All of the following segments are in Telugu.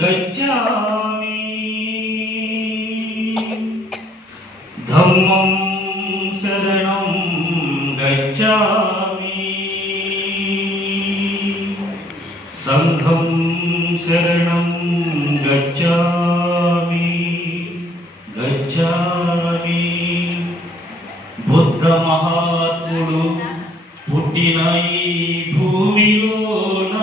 गच्छामि धम्मं शरणं गच्छामि संघं शरणं गच्छामि गच्छामि बुद्ध महात्मुडु పుట్టిన ఈ భూమిలోన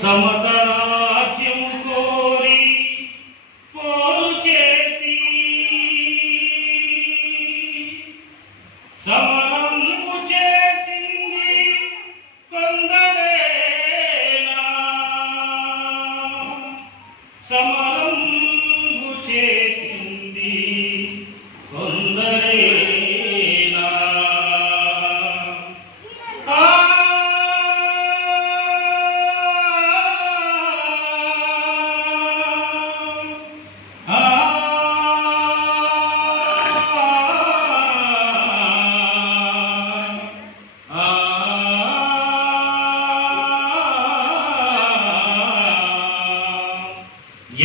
సమతరాజ్యము కోరి పోరు చేసి సమరము చేసింది కొందరేనా సమరము చేసింది కొందరేనా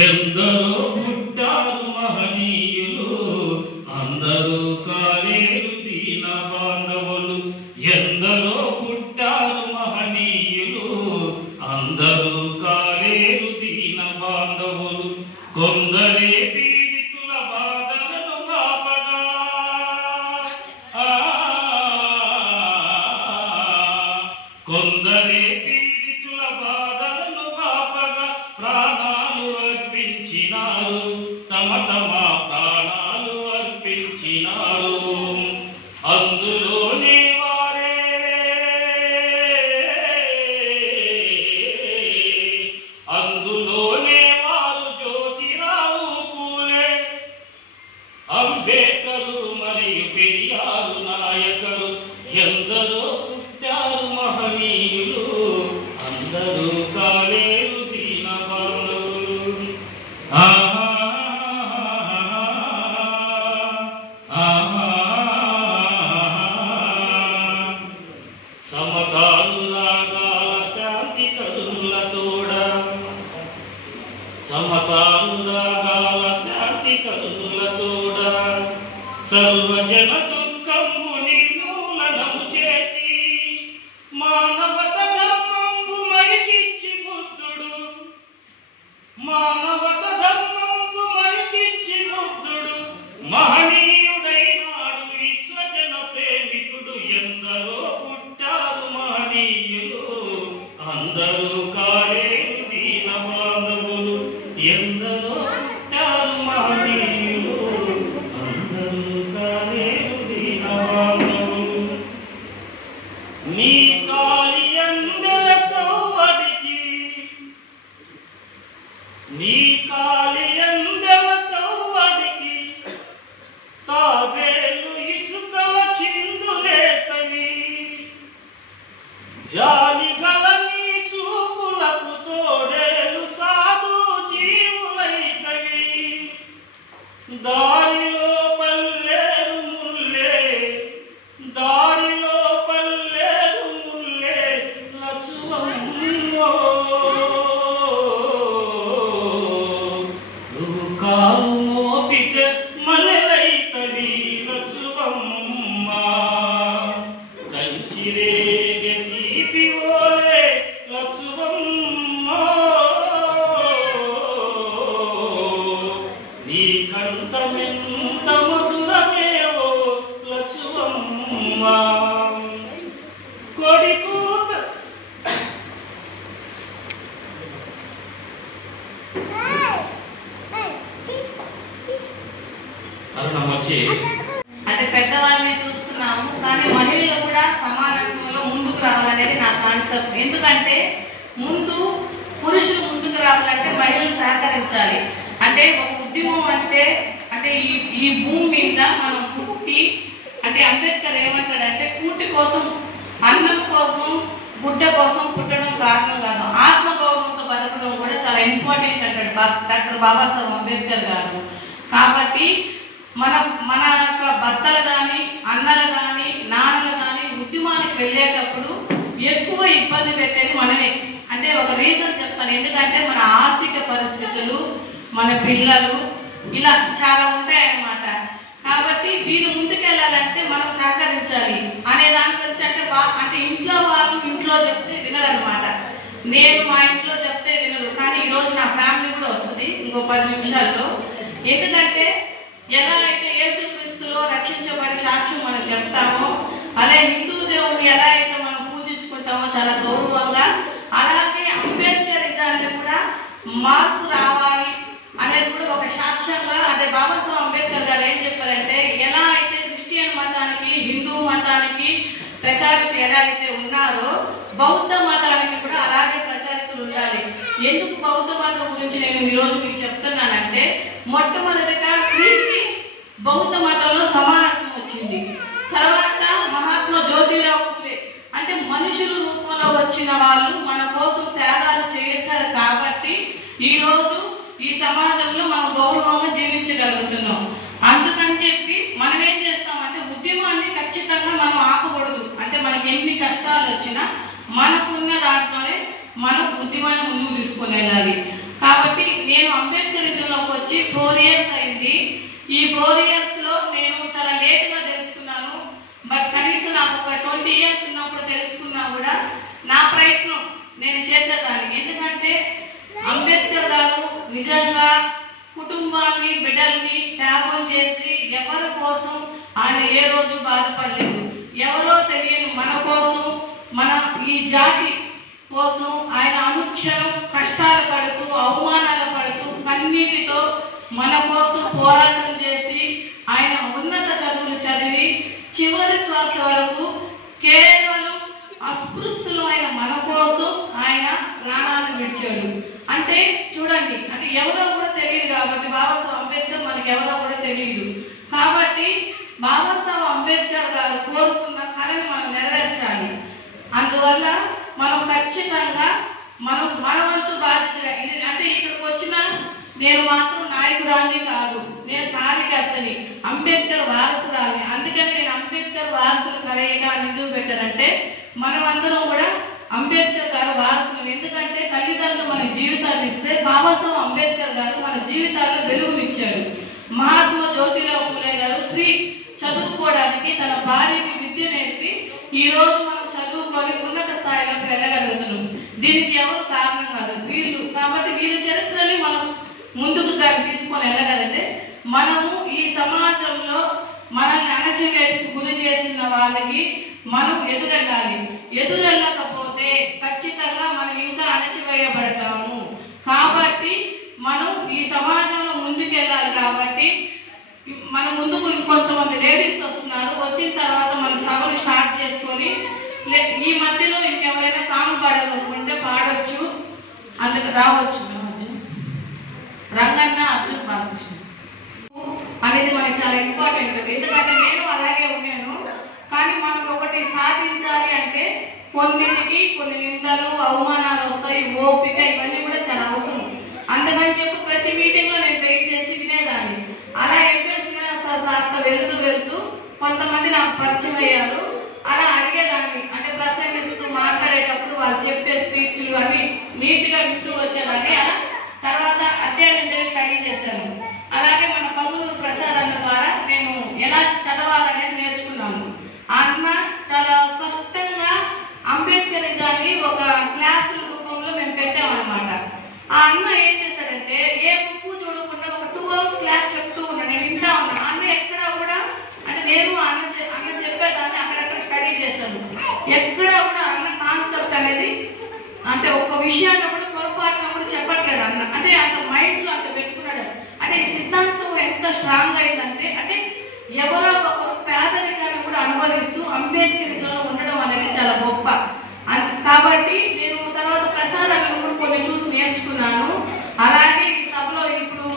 ఎందరో పుట్టారు మహనీయులు అందరూ కాలేరు దీన బాంధవులు ఎందరో పుట్టారు మహనీయులు అందరూ కాలేరు దీన బాంధవులు కొందరే పీడితుల బాధలను బాపగా కొందరే పీడితుల బాధలను బాపగా ప్రాణాలు అర్పించినారు తమ తమ ప్రాణాలు అర్పించినారు అందులోనే వారే అందులోనే వారు జ్యోతిరావు పూలే అంబేద్కరు మరియు పెరియారు నాయకులు ఎందరో పుట్టారు మహనీయులు అందరూ కాలేరు దీన బాంధవులు సమతాలు రాగాల శాంతి కరులతోడ సమతాలు రాగాల శాంతి కరులతోడ సర్వజన దుఃఖము నిర్మూలనము చేసి మానవత ధర్మంబు మైకిచ్చి బుద్ధుడు మానవత ధర్మంబు మైకిచ్చి బుద్ధుడు మహనీయుడైనాడు విశ్వజన ప్రేమికుడు ఎందరో పుట్టారు మహనీయులు అందరూ కాలేరు దీన బాంధవులు ఎందరో పుట్టారు మహనీయులు అందరూ కాలేరు దీన బాంధవులు నీ కాలి అందెల సౌవడికి నీ కాలి అందెల సౌవడికి తాబేలు ఇసుకల చిందులేస్తవి జాలి గల నీ చూపులకు తోడేలు సాధు జీవులైతవి దారిలో పల్లేరు ముల్లే దారిలో పల్లేరు ముల్లే లచువమ్మో నువ్వు కాలు మోపితే మలెలైతవి లచువమ్మ కంచిరేగె తీపి ఓలే లచువమ్మ నీ కంఠమెంత మధురమేవో లచువమ్మ కొడికూత అరుణమొచ్చి అంటే పెద్దవాళ్ళని చూస్తున్నాము కానీ మహిళలు కూడా సమానత్వంలో ముందుకు రావాలనేది నా కాన్సెప్ట్. ఎందుకంటే ముందు పురుషులు ముందుకు రావాలంటే మహిళలు సహకరించాలి. అంటే ఒక ఉద్యమం అంటే అంటే ఈ భూమి మీద మనం పుట్టి అంటే అంబేద్కర్ ఏమంటాడంటే కూటి కోసం అన్నం కోసం గుడ్డ కోసం పుట్టడం కారణం కాదు, ఆత్మగౌరవంతో బతకడం కూడా చాలా ఇంపార్టెంట్ అంటాడు డాక్టర్ బాబాసాహెబ్ అంబేద్కర్ గారు. కాబట్టి మన యొక్క భర్తలు కానీ అన్నలు కానీ నాన్నలు కానీ ఉద్యమానికి వెళ్ళేటప్పుడు ఎక్కువ ఇబ్బంది పెట్టేది మనమే. అంటే ఒక రీజన్ చెప్తాను, ఎందుకంటే మన ఆర్థిక పరిస్థితులు, మన పిల్లలు ఇలా చాలా ఉంటాయన్నమాట. కాబట్టి వీళ్ళు ముందుకెళ్ళాలంటే మనం సహకరించాలి అనే దాని గురించి అంటే ఇంట్లో వాళ్ళు ఇంట్లో చెప్తే వినరనమాట. నేను మా ఇంట్లో చెప్తే వినరు, కానీ ఈరోజు నా ఫ్యామిలీ కూడా వస్తుంది ఇంకో 10 నిమిషాల్లో. ఎందుకంటే ఎలా అయితే యేసుక్రీస్తులో రక్షించబడి సాక్ష్యం మనం చెప్తామో, అలాగే హిందూ దేవుని ఎలా అయితే మనం పూజించుకుంటామో చాలా గౌరవంగా, అలాగే అంబేద్కరిజాన్ని కూడా మార్పు రావాలి అనేది కూడా ఒక సాక్ష్యంగా. అదే బాబాసాహెబ్ అంబేద్కర్ గారు ఏం చెప్పారంటే, ఎలా అయితే క్రిస్టియన్ మతానికి హిందూ మతానికి ప్రచారకులు ఎలా అయితే ఉన్నారో బౌద్ధ మతానికి కూడా అలాగే ప్రచారకులు ఉండాలి. ఎందుకు బౌద్ధ మతం గురించి నేను ఈరోజు మీకు చెప్తున్నానంటే, మొట్టమొదటిగా స్త్రీకి బౌద్ధ మతంలో సమానత్వం వచ్చింది. తర్వాత మహాత్మా జ్యోతిరావు ఫులే అంటే మనుషుల రూపంలో వచ్చిన వాళ్ళు మన కోసం త్యాగాలు చేశారు కాబట్టి ఈరోజు ఈ సమాజంలో మనం గౌరవంగా జీవించగలుగుతున్నాం. అందుకని చెప్పి మనం ఏం చేస్తామంటే, ఉద్యమాన్ని ఖచ్చితంగా మనం ఆపకూడదు. అంటే మనకి ఎన్ని కష్టాలు వచ్చినా మనకున్న దాంట్లోనే మనం ఉద్యమాన్ని ముందుకు తీసుకొని వెళ్ళాలి. కాబట్టి నేను అంబేద్కరిజంలోకి వచ్చి 4 years అయింది. ఈ 4 years లో నేను చాలా లేటుగా తెలుసుకున్నాను. బట్ కనీసం నాకు ఒక 20 years ఉన్నప్పుడు తెలుసుకున్నా కూడా నా ప్రయత్నం నేను చేసేదాన్ని. ఎందుకంటే అంబేద్కర్ గారు నిజంగా కుటుంబాన్ని బిడ్డల్ని త్యాగం చేసి ఎవరి కోసం ఆయన ఏ రోజు బాధపడలేదు. ఎవరో తెలియని మన కోసం, మన ఈ జాతి కోసం ఆయన అనుక్షణం కష్టాలు పడుతూ, అవమానాలు పడుతూ, కన్నీటితో మన కోసం పోరాటం చేసి ఆయన ఉన్నత చదువులు చదివి చివరి శ్వాస వరకు కేవలం అస్పృశ్యులైన మన కోసం ఆయన ప్రాణాలను విడిచాడు. అంటే చూడండి, అంటే ఎవరో కూడా తెలియదు కాబట్టి బాబాసాహెబ్ అంబేద్కర్ మనకి ఎవరో కూడా తెలియదు. కాబట్టి బాబాసాహెబ్ అంబేద్కర్ గారు కోరుకున్న కళని మనం నెరవేర్చాలి. అందువల్ల మనం ఖచ్చితంగా మన వంతు బాధ్యతగా అంటే ఇక్కడికి వచ్చిన నేను మాత్రం నాయకురాన్ని కాదు, నేను కార్యకర్తని, అంబేద్కర్ వారసురాన్ని. అందుకని నేను అంబేద్కర్ వారసుల కలయిక ఎందుకు పెట్టానంటే, మనమందరం కూడా అంబేద్కర్ గారు వారసులు. ఎందుకంటే తల్లిదండ్రులు మన జీవితాన్ని ఇస్తే బాబాసాహెబ్ అంబేద్కర్ గారు మన జీవితాల్లో వెలుగునిచ్చాడు. మహాత్మా జ్యోతిరావు ఫులే గారు స్త్రీ చదువుకోవడానికి తన భార్యకి విద్య నేర్పి ఈ రోజు మనం చదువుకొని ఉన్నత స్థాయిలోకి వెళ్ళగలుగుతున్నాం. దీనికి ఎవరు కారణం కాదు, వీళ్ళు. కాబట్టి వీళ్ళ చరిత్రని మనం ముందుకు దాన్ని తీసుకొని వెళ్ళగలిగితే మనము ఈ సమాజంలో మనల్ని అణచివేతకు గురి చేసిన వాళ్ళకి మనం ఎదురెళ్ళాలి. ఎదురెళ్ళకపోతే ఖచ్చితంగా మనం ఇంకా అణచివేయబడతాము. కాబట్టి మనం ఈ సమాజంలో ముందుకెళ్ళాలి. కాబట్టి మన ముందుకు ఇంకొంతమంది లేడీస్ వస్తున్నారు. వచ్చిన తర్వాత మన సభలు స్టార్ట్ చేసుకొని ఈ మధ్యలో ఇంకెవరైనా సాంగ్ పాడాలనుకుంటే పాడొచ్చు, అందుకు రావచ్చు. రంగన్న అర్జున్ బాలకృష్ణ అనేది మనకి చాలా ఇంపార్టెంట్. ఎందుకంటే నేను అలాగే ఉన్నాను. కానీ మనం ఒకటి సాధించాలి అంటే కొన్నిటికి కొన్ని నిందలు, అవమానాలు వస్తాయి, ఓపిక ఇవన్నీ కూడా చాలా అవసరం. అందుకని చెప్పి ప్రతి మీటింగ్ లో నేను వెయిట్ చేసి వినేదాన్ని. అలా ఎంపీఎస్ సార్తో వెళ్తూ కొంతమంది నాకు పరిచయం అయ్యారు. అలా అడిగేదాన్ని, అంటే ప్రసంగిస్తూ మాట్లాడేటప్పుడు వాళ్ళు చెప్పే స్పీచ్లు అన్ని నీట్ గా వింటూ వచ్చేదాన్ని. అలా తర్వాత అధ్యయనం చేసి స్టడీ చేశాను. అలాగే మన పంగులూరు ప్రసాద్ అన్న ద్వారా నేను ఎలా చదవాలనేది నేర్చుకున్నాను. అన్న చాలా స్పష్టంగా అంబేద్కరిజాన్ని ఒక క్లాసుల రూపంలో మేము పెట్టామన్నమాట. ఆ అన్న ఏం చేశాడంటే, ఏ బుక్ చూడకుండా ఒక 2 hours క్లాస్ చెప్తూ ఉన్నా, నేను వింటా ఉన్నా. అన్న ఎక్కడా కూడా అంటే నేను అన్న చెప్పేదాన్ని అక్కడక్కడ స్టడీ చేశాను. ఎక్కడా కూడా అన్న కాన్సెప్ట్ అనేది అంటే ఒక్క విషయాన్ని కూడా పొరపాటున కూడా చెప్పట్లేదు అన్న. అంటే అంత మైండ్ లో అంత పెట్టుకున్నాడు. అంటే ఈ సిద్ధాంతం ఎంత స్ట్రాంగ్ అయిందంటే, అంటే ఎవరో ఒకరు పేదరికాన్ని కూడా అనుభవిస్తూ అంబేద్కరిజంలో ఉండడం అనేది చాలా గొప్ప. కాబట్టి నేను తర్వాత ప్రసాదాలను కూడా కొన్ని చూసి నేర్చుకున్నాను. అలాగే ఈ సభలో ఇప్పుడు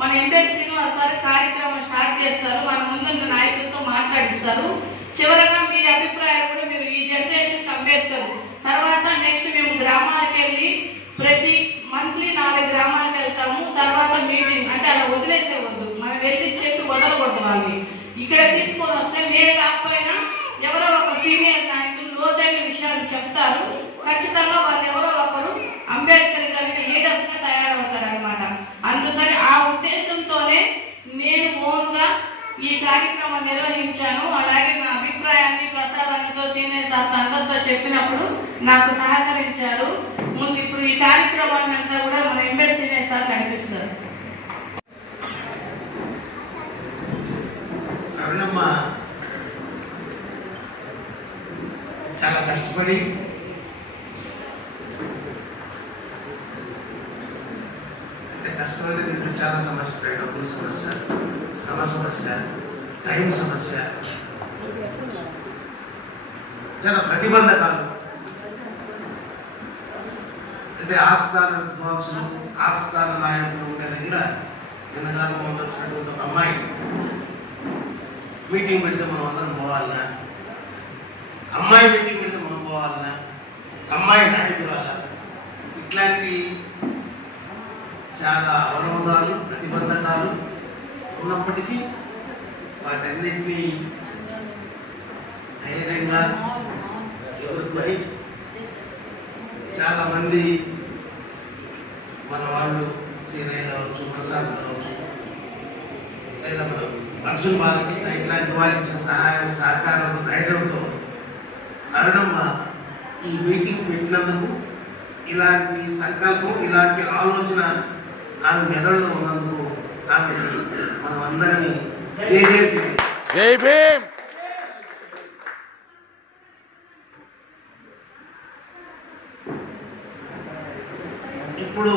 మన ఎంపీ శ్రీనివాస్ సార్ కార్యక్రమం స్టార్ట్ చేస్తారు. మన ముందున్న నాయకులతో మాట్లాడిస్తారు. చివరగా మీ అభిప్రాయాలు కూడా మీరు ఈ జనరేషన్ అంబేద్కర్ తర్వాత నెక్స్ట్ మేము గ్రామాలకు వెళ్ళి ప్రతి మంత్లీ 4 గ్రామాలకు వెళ్తాము. తర్వాత మీటింగ్ అంటే అలా వదిలేసేవద్దు, మనం వెళ్ళి చెప్పి వదలకూడదు. వాళ్ళని ఇక్కడ తీసుకొని వస్తే నేను కాకపోయినా ఎవరో ఒక సీనియర్ నాయకులు లోతైన విషయం విషయాలు చెప్తారు, ఖచ్చితంగా వాళ్ళు ఎవరో ఒకరు అంబేద్కరిజానికి లీడర్స్ గా తయారవుతారు అనమాట. అందుకని ఆ ఉద్దేశంతోనే నేను ఓన్గా ఈ కార్యక్రమం నిర్వహించాను. అలాగే నా అభిప్రాయాన్ని ప్రసాదాలతో సీనియర్ సార్ అందరితో చెప్పినప్పుడు నాకు సహకరించారు. ముందు ఇప్పుడు ఈ కార్యక్రమాన్ని అంతా కూడా మన ఎంబెడ్ సీనియర్ సార్ నడిపిస్తారు. అరుణమ్మ చాలా కష్టపడి కష్టపడి దీంట్లో చాలా సమస్యలు, డబ్బుల సమస్య, శ్రమ సమస్య, టైం సమస్య, చాలా ప్రతిబంధకాలు. అంటే ఆస్థాన విద్వాంసులు, ఆస్థాన నాయకులు ఉండే దగ్గర నిన్నగారు వచ్చినటువంటి ఒక అమ్మాయి మీటింగ్ పెడితే మనం అందరం పోవాలన్నా, అమ్మాయి మీటింగ్ పెడితే మనం పోవాలన్నా, అమ్మాయి నాయకురాలా, ఇట్లాంటి చాలా అవరోధాలు, ప్రతిబంధకాలు ఉన్నప్పటికీ వాటన్నిటినీ ధైర్యంగా ఎదుర్కొని చాలామంది మన వాళ్ళు సీనయ్య కావచ్చు, ప్రసాద్ కావచ్చు, లేదా మనం అర్జున్ బాలకృష్ణ ఇట్లాంటి వారికి ఇచ్చిన సహాయం, సహకారంతో, ధైర్యంతో అరుణమ్మ ఈ మీటింగ్ పెట్టినందుకు, ఇలాంటి సంకల్పం, ఇలాంటి ఆలోచన ఆమె మెదడులో ఉన్నందుకు ఆమె మనం అందరినీ జై భీమ్. ఇప్పుడు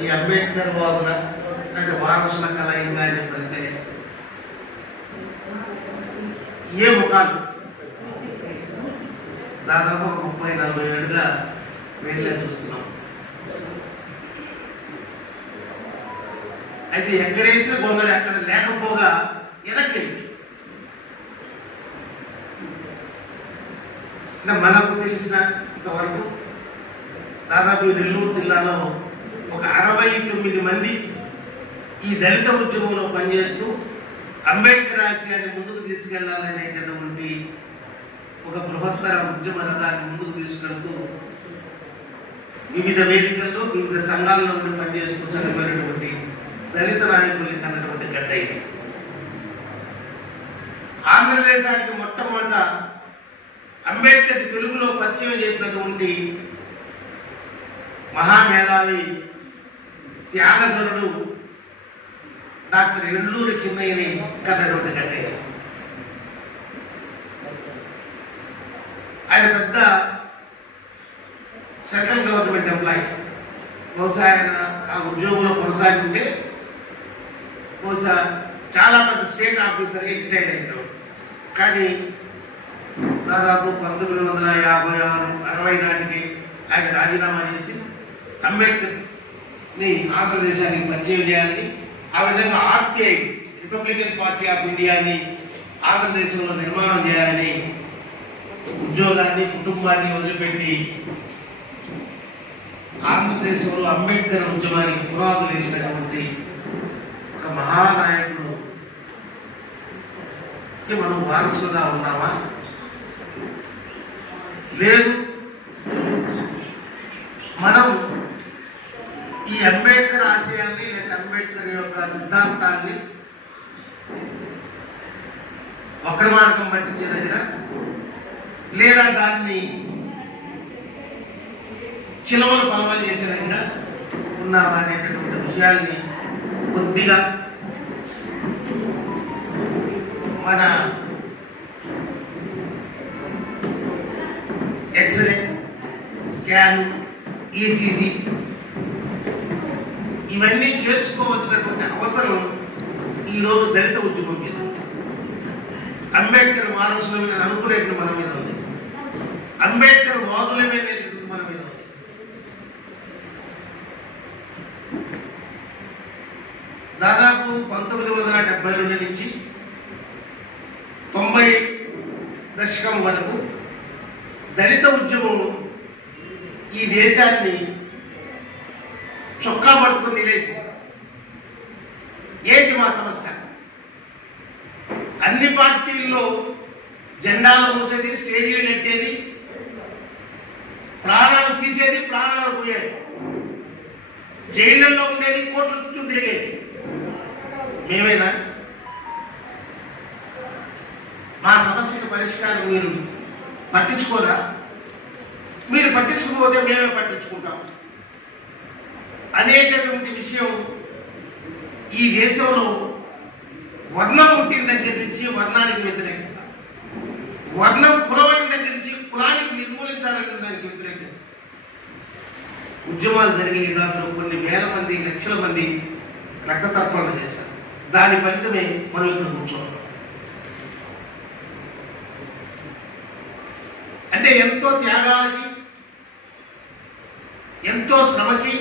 ఈ అంబేద్కర్ వాదుల లేదా వారసుల కలయిక ఏంటంటే ఏ ముఖాలు దాదాపు 30-40 ఏళ్ళుగా వెళ్ళే చూస్తున్నాం. అయితే ఎక్కడేసిన గొంగళి అక్కడ లేకపోగా వెనక్కి మనకు తెలిసినంతవరకు దాదాపు నెల్లూరు జిల్లాలో ఒక 69 మంది ఈ దళిత ఉద్యమంలో పనిచేస్తూ అంబేద్కర్ ఆశయాన్ని ముందుకు తీసుకెళ్లాలనేటటువంటి ఒక బృహత్తర ఉద్యమ రథాన్ని ముందుకు తీసుకెళ్తూ వివిధ వేదికల్లో, వివిధ సంఘాల్లో ఉండి పనిచేస్తూ చనిపోయినటువంటి దళిత నాయకుల్ని కన్నటువంటి గడ్డ ఇది. ఆంధ్రదేశానికి మొట్టమొదట అంబేద్కర్ తెలుగులో పరిచయం చేసినటువంటి మహామేధావి, త్యాగధరుడు డాక్టర్ ఎల్లూరి చిన్నయ్యని కన్నటువంటి గడ్డ ఇది. ఆయన పెద్ద సెంట్రల్ గవర్నమెంట్ ఎంప్లాయీ. బహుశా ఆయన ఆ ఉద్యోగంలో కొనసాగుంటే బహుశా చాలా పెద్ద స్టేట్ ఆఫీసర్ రిటైర్ అయ్యాడు. కానీ దాదాపు 1956-60 నాటికి ఆయన రాజీనామా చేసి అంబేద్కర్ని ఆంధ్రదేశానికి పరిచయం చేయాలని, ఆ విధంగా ఆర్టీఐ, రిపబ్లికన్ పార్టీ ఆఫ్ ఇండియాని ఆంధ్రదేశంలో నిర్మాణం చేయాలని ఉద్యోగాన్ని, కుటుంబాన్ని వదిలిపెట్టి ఆంధ్రదేశంలో అంబేద్కర్ ఉద్యమానికి పునాదులు వేసినటువంటి ఒక మహానాయకుడు మనం వారసులుగా ఉన్నామా? లేదు. మనం ఈ అంబేద్కర్ ఆశయాన్ని లేదా అంబేద్కర్ యొక్క సిద్ధాంతాన్ని వక్ర మార్గం పట్టించే దగ్గర, లేదా దాన్ని చిలవలు పలవలు చేసే దగ్గర ఉన్నామా అనేటటువంటి విషయాల్ని కొద్దిగా మన ఎక్స్రే, స్కాన్, ఈసీజీ ఇవన్నీ చేసుకోవాల్సినటువంటి అవసరం ఈరోజు దళిత ఉద్యమం మీద, అంబేద్కర్ వారసుల మీద అనుకునేటువంటి మన మీద ఉంది, అంబేద్కర్ వాదుల మీద మన మీద ఉంది. దాదాపు 1972 నుంచి 90 దశకం వరకు దళిత ఉద్యమం ఈ దేశాన్ని చొక్కా పట్టుకుని నిలేసి, ఏంటి మా సమస్య? అన్ని పార్టీల్లో జెండాలు మోసేది, స్టేజీలు నెట్టేది, ప్రాణాలు తీసేది, ప్రాణాలు పోయేది, జైళ్లలో ఉండేది, కోట్ల చుట్టూ తిరిగేది మేమేనా? మా సమస్యకు పరిష్కారం మీరు పట్టించుకోరా? మీరు పట్టించుకోకపోతే మేమే పట్టించుకుంటాం అనేటటువంటి విషయం ఈ దేశంలో వర్ణం పుట్టిన దగ్గర నుంచి వర్ణానికి వ్యతిరేకంగా, వర్ణం కులమైన దగ్గర నుంచి కులానికి నిర్మూలించాలనే దానికి వ్యతిరేకంగా ఉద్యమాలు జరిగే దాంట్లో కొన్ని వేల మంది, లక్షల మంది రక్తతర్పణ చేశారు. దాని ఫలితమే మనం ఇక్కడ కూర్చోవాలి. అంటే ఎంతో త్యాగాలకి, ఎంతో శ్రమకి,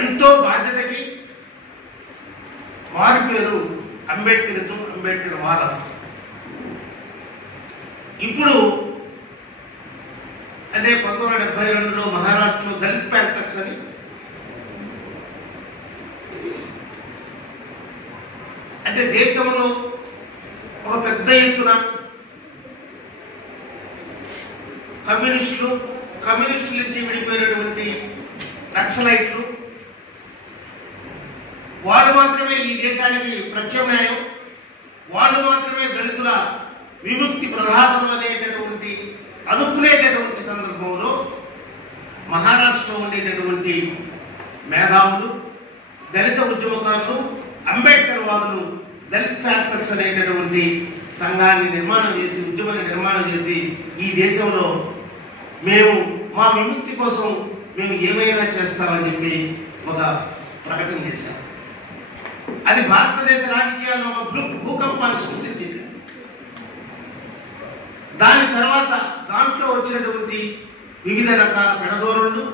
ఎంతో బాధ్యతకి వారి పేరు అంబేద్కరిజం, అంబేద్కర్ వాదం. ఇప్పుడు అంటే 1972లో మహారాష్ట్రలో దళిత్ ప్యాంథర్స్ అని అంటే దేశంలో ఒక పెద్ద ఎత్తున కమ్యూనిస్టుల నుంచి విడిపోయినటువంటి నక్సలైట్లు వాళ్ళు మాత్రమే ఈ దేశానికి ప్రత్యామ్నాయం, వాళ్ళు మాత్రమే దళితుల విముక్తి ప్రధానం అనేటటువంటి అనుకునేటటువంటి సందర్భంలో మహారాష్ట్రలో ఉండేటటువంటి మేధావులు, దళిత ఉద్యమకారులు, అంబేద్కర్ వాదులు దళిత్ ఫ్యాక్టర్స్ అనేటటువంటి సంఘాన్ని నిర్మాణం చేసి, ఉద్యమాన్ని నిర్మాణం చేసి ఈ దేశంలో మేము మా విముక్తి కోసం మేము ఏమైనా చేస్తామని చెప్పి ఒక ప్రకటన చేశాం. అది భారతదేశ రాజకీయాల్లో ఒక భూకంపాన్ని సృష్టించింది. దాని తర్వాత దాంట్లో వచ్చినటువంటి వివిధ రకాల పెడదోరణులు,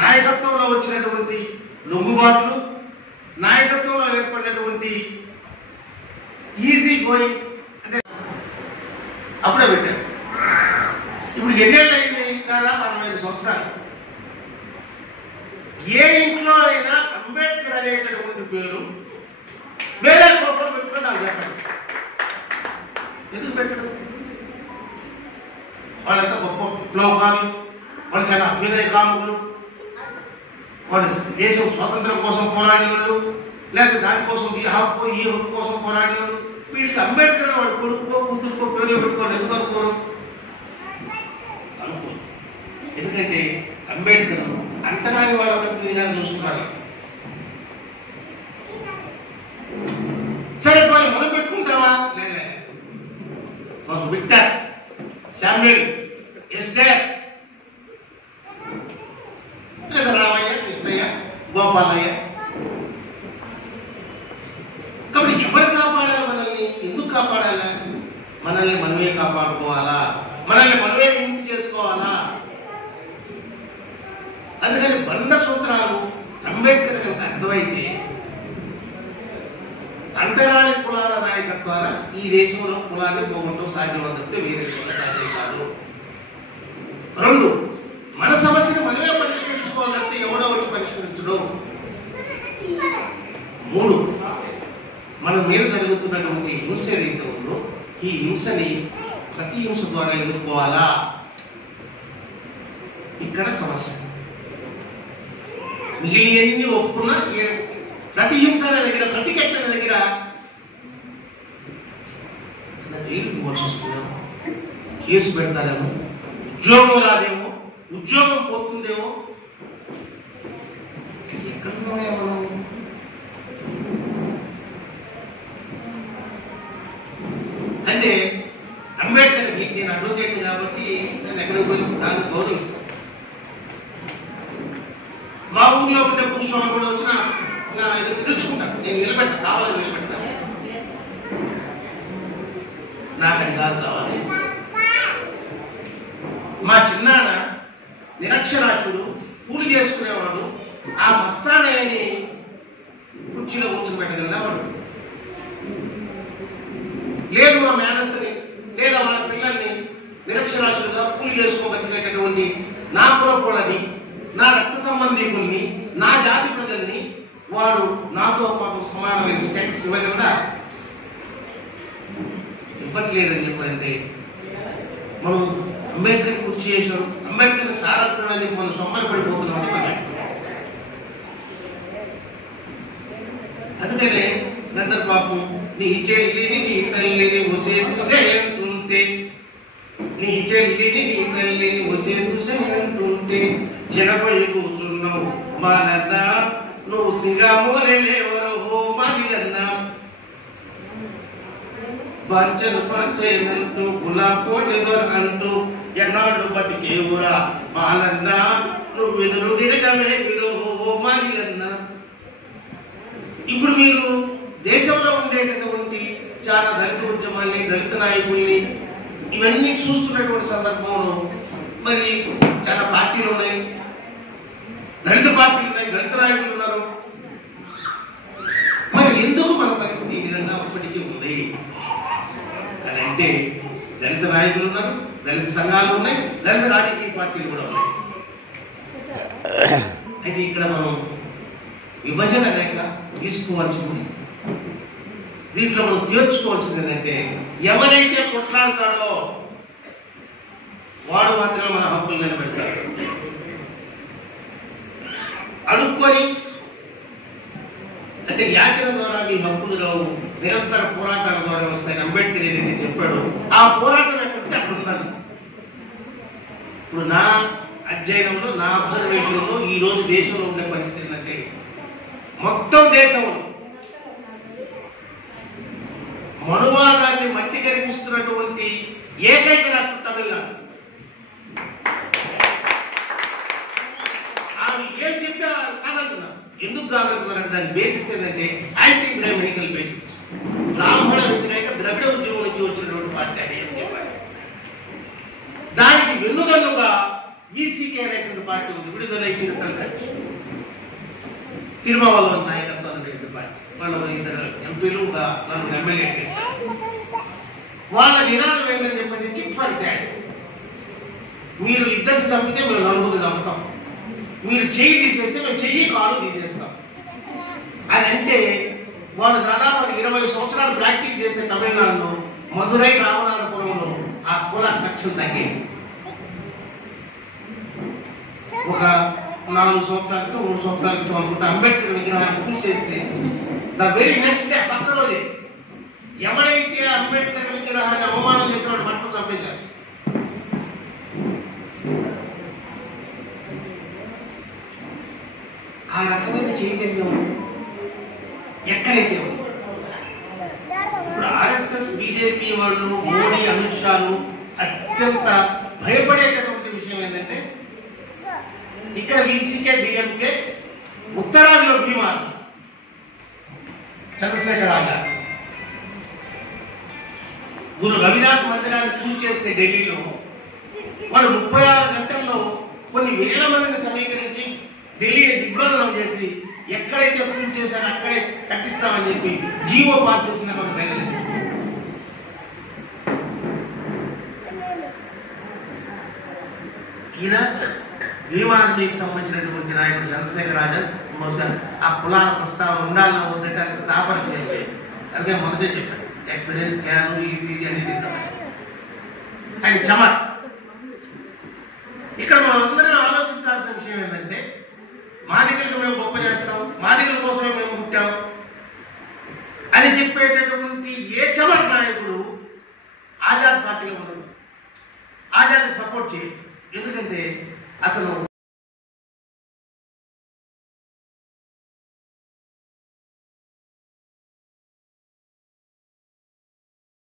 నాయకత్వంలో వచ్చినటువంటి లొంగుబాట్లు, నాయకత్వంలో ఏర్పడినటువంటి ఈజీ గోయింగ్ అంటే అప్పుడే పెట్టారు. ఇప్పుడు ఎన్నేళ్ళు అయింది? కదా 15 సంవత్సరాలు. ఏ ఇంట్లో అయినా అంబేద్కర్ అనేటటువంటి పేరు వేరే కోపం పెట్టుకుని నాకు చెప్పండి, ఎందుకు పెట్టడం? వాళ్ళంతా గొప్ప విప్లవకాలు, వాళ్ళు చాలా అభ్యుదయ కాముకులు, వాళ్ళు దేశం స్వాతంత్రం కోసం పోరాడిన వాళ్ళు, లేకపోతే దానికోసం ఈ హక్కు కోసం పోరాడిన వాళ్ళు. వీళ్ళకి అంబేద్కర్ వాడు కొడుకో కూతురుకో పేర్లు పెట్టుకోవాలి ఎందుకు అనుకోరు? అనుకో. ఎందుకంటే అంబేద్కర్ అంటరాని వాళ్ళ ప్రతినిధిగా చూస్తున్నారు. సరే పోనీ మనం పెట్టుకుంటావా? లేదా మాకు విక్టర్, శామ్యుల్, ఎస్టర్, లేదా రామయ్య, కృష్ణయ్య, గోపాలయ్య. కాబట్టి ఎవరు కాపాడాలి మనల్ని? ఎందుకు కాపాడాలా? మనల్ని మనమే కాపాడుకోవాలా? మనల్ని మనమే విముక్తి చేసుకోవాలా? అందుకని బండ సూత్రాలు అంబేద్కర్ కనుక అర్థమైతే అంటరాని కులాల నాయకత్వాన ఈ దేశంలో కులాన్ని పోగొట్టడం సాధ్యమందితే వేరే సాధ్యం కాదు. 2, మన సమస్యను మనమే పరిష్కరించుకోవాలంటే ఎవడో వచ్చి పరిష్కరించడం. 3, మన మీద జరుగుతున్నటువంటి హింస ఏదైతే ఉందో ఈ హింసని ప్రతి హింస ద్వారా ఎదుర్కోవాలా? ఇక్కడ సమస్య. మిగిలినన్ని ఒప్పుకున్నా ప్రతి హింస దగ్గర, ప్రతి ఘటన దగ్గర జైలుకి పోవాల్సి వస్తుందేమో, కేసు పెడతారేమో, ఉద్యోగం రాదేమో, ఉద్యోగం పోతుందేమో. ఎక్కడున్నామే మనం? అంటే అంబేద్కర్కి నేను అడ్వకేట్ కాబట్టి నేను ఎక్కడికి పోయి దాన్ని గౌరవిస్తాను. మా ఊర్లో ఉండే భూస్వామి కూడా వచ్చినా పిలుచుకుంటాను, నేను నిలబెడతా, కావాలని నిలబెడతా. నాకు అది కాదు కావాలి. మా చిన్నాన్న నిరక్షరాస్యుడు, కూలి చేసుకునేవాడు, ఆ మస్తానయ్యని కుర్చీలో కూర్చోబెట్టగలిగినవాడు. లేదు మా మేనత్తని లేదా మన పిల్లల్ని నిరక్షరాస్యులుగా కూలి చేసుకోగలిగేటటువంటి నా కులపోలని, నా రక్త సంబంధీకుల్ని, నా జాతి ప్రజల్ని వాడు నాతో పాటు సమానమైన స్టేటస్ ఇవ్వగలరా? ఇవ్వట్లేదని చెప్పారంటే మనం అంబేద్కర్ కృషి చేసాం, అంబేద్కర్ సారథ్యానికి మనం సొమ్మరపడిపోతున్నామని మనం. అందుకనే గందర్ పాపం నీ చెల్లిని నీ తల్లిని వచ్చే చూసే అంటుంటే, నీ చెల్లిని నీ తల్లిని వచ్చే చూసే అంటుంటే చిన్నపోయి కూర్చున్నావు మా నాన్న, నువ్వు సింగామోలేవరో మాదిగన్నా, బాంచను బాంచనంటూ గులాపోని అంటూ ఎన్నాళ్ళు బతికేవురా మాలన్న, నువ్వు ఎదురు తిరగమే విరోహో మాదిగన్నా. ఇప్పుడు మీరు దేశంలో ఉండేటటువంటి చాలా దళిత ఉద్యమాల్ని, దళిత నాయకుల్ని ఇవన్నీ చూస్తున్నటువంటి సందర్భంలో మరి చాలా పార్టీలు ఉన్నాయి, దళిత పార్టీలు ఉన్నాయి, దళిత నాయకులు ఉన్నారు. మరి ఎందుకు మన పరిస్థితి ఈ విధంగా అప్పటికీ ఉంది అని అంటే దళిత నాయకులు ఉన్నారు, దళిత సంఘాలు ఉన్నాయి, దళిత రాజకీయ పార్టీలు కూడా ఉన్నాయి. అయితే ఇక్కడ మనం విభజన లేక తీసుకోవాల్సింది, దీంట్లో మనం తీర్చుకోవాల్సింది ఏంటంటే ఎవరైతే కొట్లాడతాడో వాడు మాత్రమే మన హక్కులు నిలబెడతాడు. అడుక్కొని అంటే యాచన ద్వారా మీ హక్కులు రావు, నిరంతర పోరాటాల ద్వారా వస్తాయని అంబేద్కర్ ఏదైతే చెప్పాడో ఆ పోరాటం ఎక్కడంటే అక్కడ ఉండాలి. ఇప్పుడు నా అధ్యయనంలో, నా అబ్జర్వేషన్లో ఈ రోజు దేశంలో ఉండే పరిస్థితి ఏంటంటే మొత్తం దేశంలో మనువాదాన్ని మట్టి కనిపిస్తున్నటువంటి ఏకైక రాష్ట్రం తమిళనాడు. ఆమె ఏం చెప్తే కాదంటున్నారు. ఎందుకు కాదంటున్నారంటే దాని బేసిస్ ఏంటంటే యాంటీ బ్రాహ్మణికల్ బేసిస్, బ్రాహ్మణ వ్యతిరేక ద్రవిడ ఉద్యమం నుంచి వచ్చినటువంటి పార్టీ అని పార్టీ. దానికి వెన్నుదన్నుగా ఈసీకే అనేటువంటి పార్టీ ఉంది, విడుదల ఇచ్చిన తనకచ్చి తిరుమావళవన్ నాయకత్వం అనేటువంటి పార్టీ. వాళ్ళు 2 ఎంపీలు, 4 ఎమ్మెల్యే గెలిచారు. వాళ్ళ నినాదం ఏంటని చెప్పండి, టిట్ ఫర్ టాట్. మీరు ఇద్దరిని చంపితే మేము 4 చంపుతాం, మీరు చెయ్యి తీసేస్తే మేము చెయ్యి కాలు తీసేస్తాం అని అంటే వాళ్ళు దాదాపు 20 సంవత్సరాలు ప్రాక్టీస్ చేస్తే తమిళనాడులో మధురై రామనాథపురంలో ఆ కుల కక్షలు తగ్గాయి. ఒక 4 సంవత్సరాల క్రితం 3 సంవత్సరాల క్రితం అనుకుంటే అంబేద్కర్ విగ్రహాన్ని పూజ చేస్తే ద వెరీ నెక్స్ట్ డే పక్క రోజే ఎవరైతే అంబేద్కర్ విగ్రహాన్ని అవమానం చేసినప్పుడు మట్లు చంపేశారు. ఆ రకమైన చైతన్యం ఎక్కడైతే ఉంది. ఇప్పుడు ఆర్ఎస్ఎస్, బీజేపీ వాళ్ళు, మోడీ, అమిత్ షాలు అత్యంత భయపడేటటువంటి విషయం ఏంటంటే ఇక్కడ వీసీకే, డిఎంకే, ఉత్తరాదిలో భీమార్ చంద్రశేఖర్ ఆజాద్ గురు రవిదాస్ మందిరాన్ని పూజ చేస్తే ఢిల్లీలో వాళ్ళు 36 గంటల్లో కొన్ని వేల మందిని సమీకరించి ఢిల్లీని దిగ్బంధనం చేసి ఎక్కడైతే పూజ చేశారో అక్కడే కట్టిస్తామని చెప్పి జీవో పాస్ చేసిన ఒక ప్రజలు. ఈయన భీమార్మీకి సంబంధించినటువంటి నాయకుడు చంద్రశేఖర్ ఆజాద్ బహుశా ఆ కులాల ప్రస్తావన ఉండాలని వద్దంటే అంత దాపడం లేదు. అందుకే మొదటే చెప్పాను ఎక్స్రే, స్కాన్, ఈసీజీ అన్ని తిద్దామని. ఆయన చమర్. ఇక్కడ మనం అందరం ఆలోచించాల్సిన విషయం ఏంటంటే మాదిగలకు మేము గొప్ప చేస్తాం, మాదిగల కోసమే మేము పుట్టాం అని చెప్పేటటువంటి ఏ చమర్ నాయకుడు ఆజాద్ పార్టీలో ఉండదు, ఆజాద్ సపోర్ట్ చేయదు. ఎందుకంటే అతను